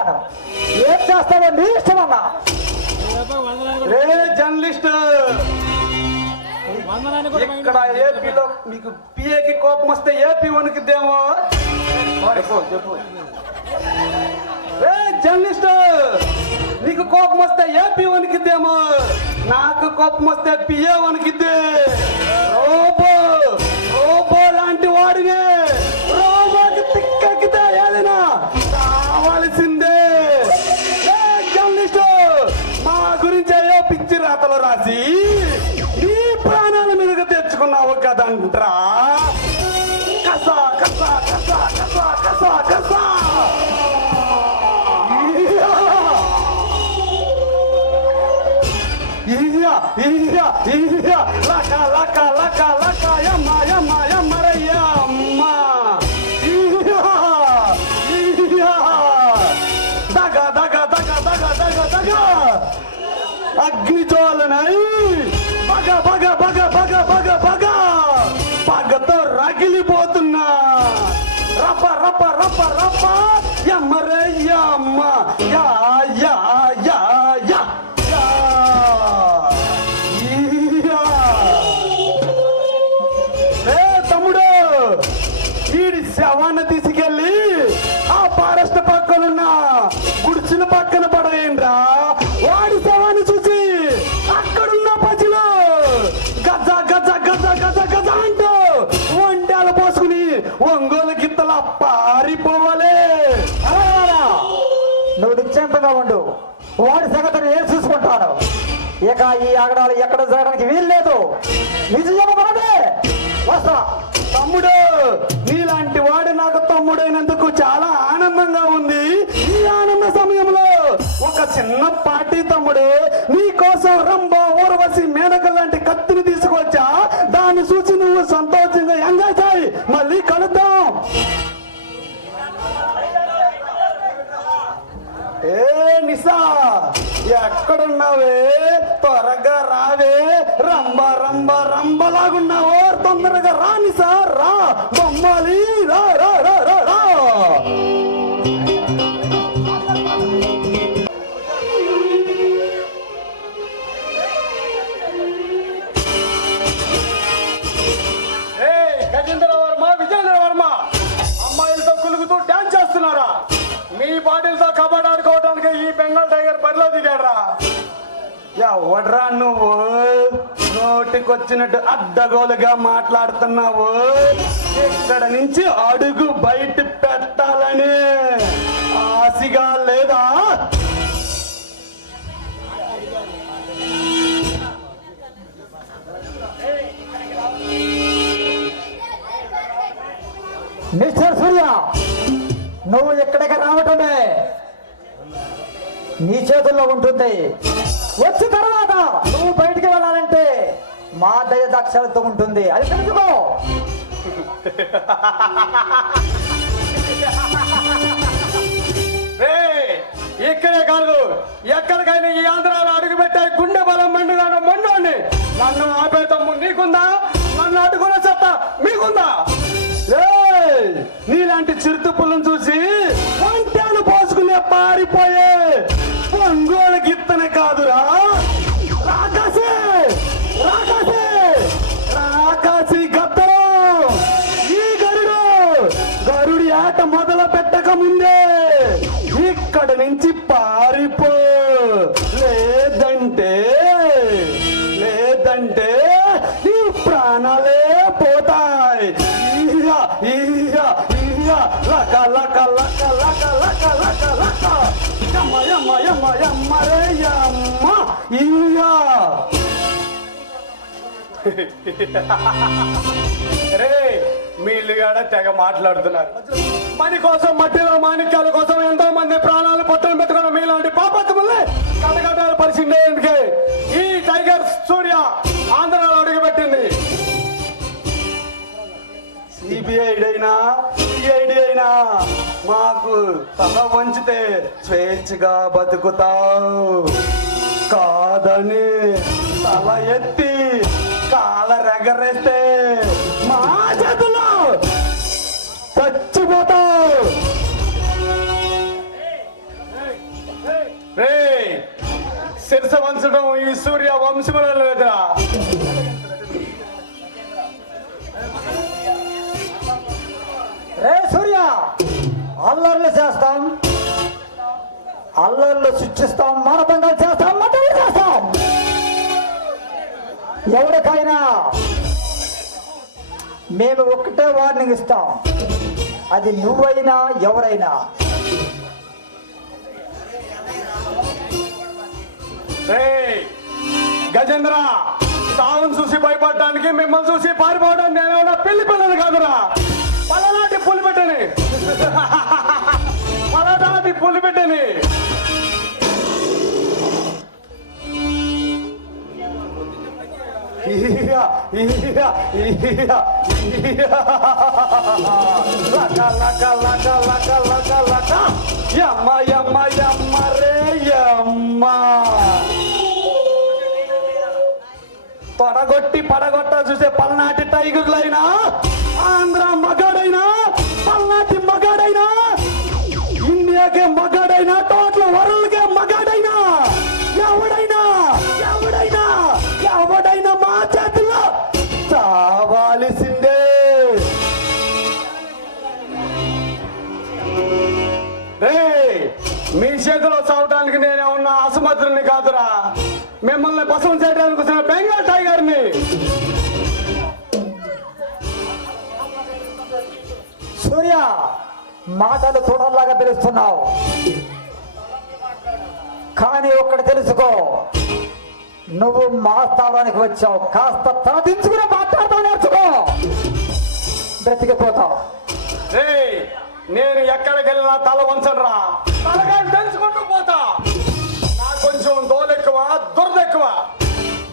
చూస్తాను. ఏం చేస్తావో ఇష్టమన్నా. రే జర్నలిస్ట్, ఇక్కడ ఏపీలో మీకు పిఏకి కోపం వస్తే ఏపీ వణుకుద్దేమో. చెప్పు. రే జర్నలిస్ట్, నీకు కోపం వస్తే ఏపీ వణికిద్దేమో, నాకు కోపం వస్తే పిఏ వణికిద్ది. రోబో రోబో లాంటి వాడినే రోబోకి తిక్కెక్కితే ఏదైనా కావాల్సిందే. జర్నలిస్ట్, మా గురించి అయ్యో పిచ్చి రాతలు రాసి ఈ ప్రాణాల మీదగా తెచ్చుకున్నావు కదంట్రా. కసా కసా కసా కసా కసా కసా. లక లక లక లక యమ్మ యమ్మ యమ్మరయ్య అమ్మ. దగ దగ దగ దగ దగ దగ అగ్ని జ్వాలనై బగ బగ బగ బగ బగ బగ పగతో రగిలిపోతున్నా. రప రప రప రప యమ్మరయ్య అమ్మ. యా యా యా యా. తమ్ముడు, వీడి శవాన్ని తీసుకెళ్ళి ఆ ఫారెస్ట్ పక్కనున్న గుడిచిన పక్కన పడవేయండ్రా. వాడి శవాన్ని చూసి అక్కడున్న ప్రజలు గజ గజ గజ గజ గజ అంటూ వంటలు పోసుకుని ఒంగోలు గిత్తలా పారిపోవాలి. నువ్వు నిశ్చింతగా ఉండు, వాడి సంగతిని ఏం చూసుకుంటాను. ఇక ఈ ఆగడాలు ఎక్కడ జరగడానికి వీల్లేదు. నిజం చెప్పబడే వస్తా. తమ్ముడు, నీలాంటి వాడు నాకు తమ్ముడైనందుకు చాలా ఆనందంగా ఉంది. ఈ ఆనంద సమయంలో ఒక చిన్న పార్టీ తమ్ముడు, నీ కోసం రంభ ఊర్వశి మేనక లాంటి కత్తిని తీసుకొచ్చా. దాన్ని చూసి నువ్వు సంతోషంగా ఎంజాయ్ చేయి. మళ్ళీ కలుద్దాం. ఏ నిసా, ఎక్కడున్నావే? త్వరగా రావే. రంబ రంబ రంబలాగున్నావో, తొందరగా రా నిసా. రా బొమ్మాలి, రా రా రా రా రా. గజేంద్ర వర్మ, విజయేంద్ర వర్మ అమ్మాయిలతో కులుగుతూ డాన్స్ చేస్తున్నారా? మీ బాటిల్తో కబడ్డీ ఆడుకోవడానికి ఈ బెంగాల్ టైగర్ బరిలో దిగాడ్రా. ఎవడ్రా నువ్వు? నోటికొచ్చినట్టు అడ్డగోలుగా మాట్లాడుతున్నావు. ఇక్కడ నుంచి అడుగు బయట పెట్టాలని ఆశగా లేదా? మిస్టర్ సూర్య, నువ్వు ఎక్కడికి రావటమే నీ చేతుల్లో ఉంటుంది. వచ్చి తర్వాత నువ్వు బయటికి వెళ్ళాలంటే మా దయ దాక్షలతో ఉంటుంది. అది తెలుసుకో. ఇక్కడే కాదు, ఎక్కడికైనా ఈ ఆంధ్రాలో అడుగు పెట్టే గుండె బలం మండుగాను మొండోండి. నన్ను ఆపే తమ్ము నీకుందా? నన్ను అడ్డుకునే సత్తా మీకుందా? నీలాంటి చిరుతుప్పులను చూసి వంటలు పోసుకునే పారిపోయే ఒంగోలు గిత్తనే కాదురా. రాకాసి రాకాసి రాకాసి గద్దరు. ఈ గరుడి ఆట మొదలు పెట్టక ముందే ఇక్కడ నుంచి పారిపో. లేదంటే నీ ప్రాణాలే పోతాయి. లక లక లక లక లక లక లక యమ్మ యమ్మ యమ్మ యమ్మ రే యమ్మ. రే మీళ్ళుగాడ తెగ మాట్లాడుతున్నారు. మని కోసం, మట్టిలో మాణిక్యాల కోసం ఎంతో మంది ప్రాణాలు పట్టులు పెట్టుకున్న మీలాంటి పాపత్తుమల్ని కటకటాలు పరిచిందేందుకే ఈ టైగర్ సూర్య ఆంధ్రాలో అడుగుపెట్టింది. సిబిఐడి అయినా మాకు తల వంచితే స్వేచ్ఛగా బతుకుతావు. కాదని తల ఎత్తి కాలరెగరేస్తే మా చేతుల్లో చచ్చిపోతావు. శిరస వంచడం ఈ సూర్య వంశములో లేదురా. రే సూర్య, అల్లర్లు చేస్తాం, అల్లర్లు సృష్టిస్తాం, మానభంగాలు చేస్తాం, మతలు చేస్తాం. ఎవరికైనా మేము ఒక్కటే వార్నింగ్ ఇస్తాం, అది నువ్వైనా ఎవరైనా. గజేంద్ర, సావును చూసి భయపడడానికి, మిమ్మల్ని చూసి పారిపోవడానికి నేను పెళ్లి పిల్లలు కాదురా. పలనాటి పులి పెట్టని, పలనాటి పులి పెట్టని. తొడగొట్టి పడగొట్ట చూసే పల్నాటి టైగర్లైనా, ఆంధ్ర మగాడైనా, పల్నాటి మగాడైనా, ఇండియాకే మగాడైనా, టోటల్ వరల్డ్కే మగాడైనా, ఎవడైనా ఎవడైనా ఎవడైనా మా చేతిలో చావాల్సిందే. మీ చేతిలో చావటానికి నేనేమన్నా అసమర్థుల్ని కాదురా, మిమ్మల్ని పశువులు చేయడానికి వచ్చిన బెంగాల్ టైగర్ని. సూర్య, మాటలు తోడల్లాగా పిలుస్తున్నావు, కానీ ఒక్కటి తెలుసుకో, నువ్వు మా స్థావరానికి వచ్చావు, కాస్త తలదించుకుని మాట్లాడతావు, నేర్చుకో, బ్రతికిపోతావు. నేను ఎక్కడికి వెళ్ళినా తల వంచనరా, తలగా తెలుసుకుంటూ పోతా. నాకు కొంచెం దోలెక్కువ, దురదెక్కువ.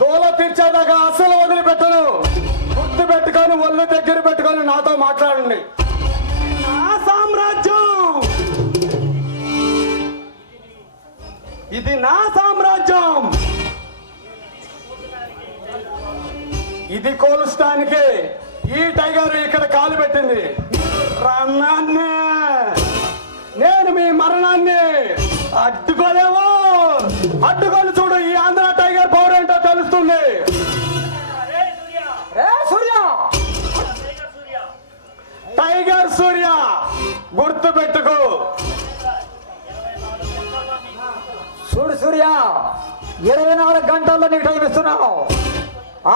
దోల తీర్చేదాకా అసలు వదిలిపెట్టను. గుర్తు పెట్టుకొని, ఒళ్ళు దగ్గర పెట్టుకొని నాతో మాట్లాడండి. నా సామ్రాజ్యం, ఇది నా సామ్రాజ్యం. ఇది కోలుస్తానికి ఈ టైగర్ ఇక్కడ కాలు పెట్టింది. రన్నాన్ని, నేను మీ మరణాన్ని అడ్డుకోలేమో. అడ్డుకొని చూడు, ఈ ఆంధ్ర టైగర్ పవర్ ఏంటో తెలుస్తుంది. టైగర్ సూర్య, గుర్తు పెట్టుకో. చూడు సూర్య, 24 గంటల్లో నీకు టైం ఇస్తున్నావు.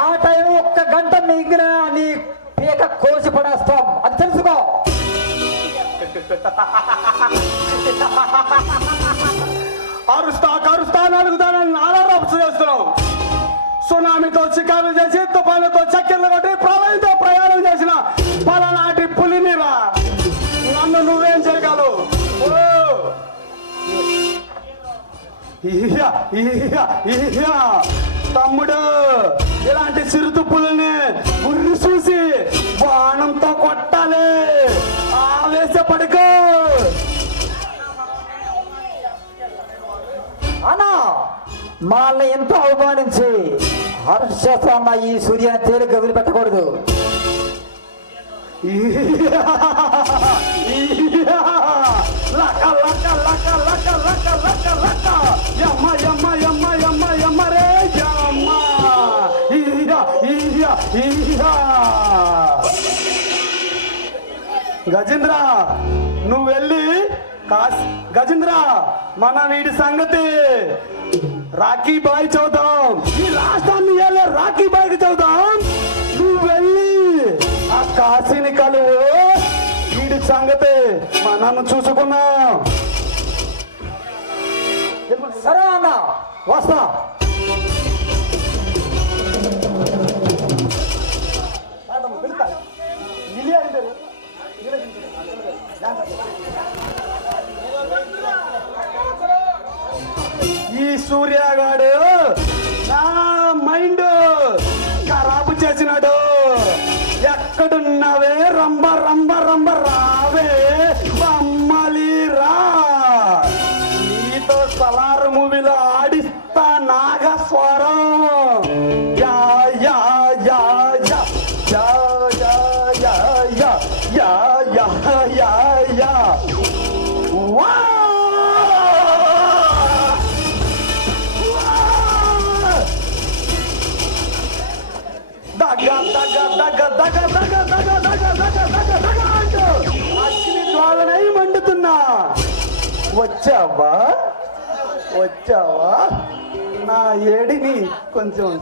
ఆ టైం 1 గంట మిగిలిన నీ పీక కోసి పడేస్తాం, అది తెలుసుకో. అరుస్తా కరుస్తా అడుగుతానని నారాపు చేస్తున్నావు. సునామీతో షికారులు చేసి, తుఫానులతో చక్కెర్లు కొట్టి, ప్రళయంతో ప్రయాణం చేసిన పలనాటి పులినిరా. నన్ను నువ్వేం చేయగలవు? తమ్ముడు, ఇలాంటి చిరుత పులిని ఉర్రి చూసి బాణంతో కొట్టాలి. ఆవేశపడుకో అన్నా. వాళ్ళని ఎంతో అవమానించి హర్షేస్తున్న ఈ సూర్యాన్ని తేలిక వదిలిపెట్టకూడదు. గజేంద్ర, నువ్వు వెళ్ళి గజేంద్ర, మన వీడి సంగతి రాఖీ బాయ్ చదువుతాం. ఈ రాష్ట్రాన్ని రాఖీ బాయ్కి చదువుతాం. నువ్వు వెళ్ళి ఆ కాశీని కలువు. వీడి సంగతి మనం చూసుకున్నాం. సరే అన్న, వస్తా. ఈ సూర్యగాడు నా మైండ్ ఖరాబు చేసినాడు. ఎక్కడున్నావే రంబ రంబ రంబ రావే బమ్మలి రా. నీతో సలార్ మూవీలో ఆడిస్తా నాగస్వరం. యా యా యా యా యా యా యా యా యా యా యా వా. వచ్చావా వచ్చావా నా ఏడిని కొంచెం